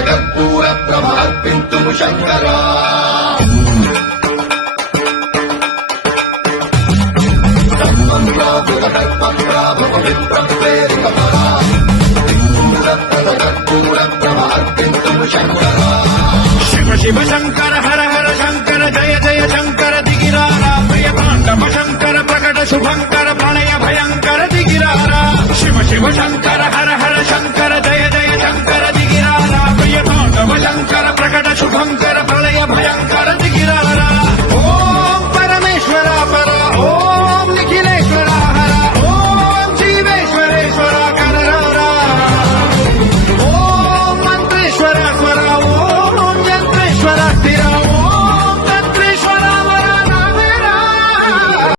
కర్పూర ప్రభార్పింతుము శంకరా శివ శివ శంకర హర హర శంకర జయ జయ శంకర దిగిరారా భయతాండవ శంకర ప్రకట శుభంకర ప్రణయ భయంకర దిగిరారా శివ శివ శంకర